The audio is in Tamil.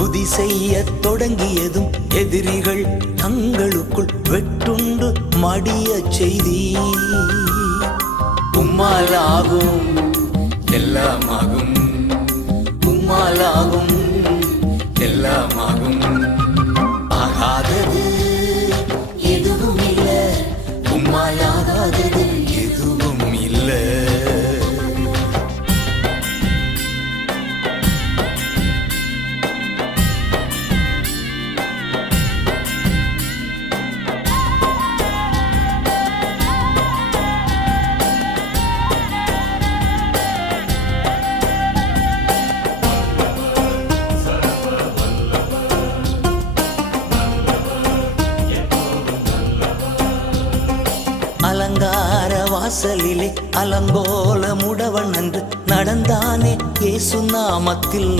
துதி செய்ய தொடங்கியதும் எதிரிகள் தங்களுக்குள் வெட்டுண்டு மடிய செய்தி. உம்மாலாகும் எல்லாமாகும், உம்மாலாகும் எல்லாமாகும். ஆகாதது எதுவும் இல்ல, உம்மாலாகாதது எதுவும் இல்ல. அலங்கார வாசலிலே அலங்கோல முடவன் என்று நடந்தானே இயேசு நாமத்தில்.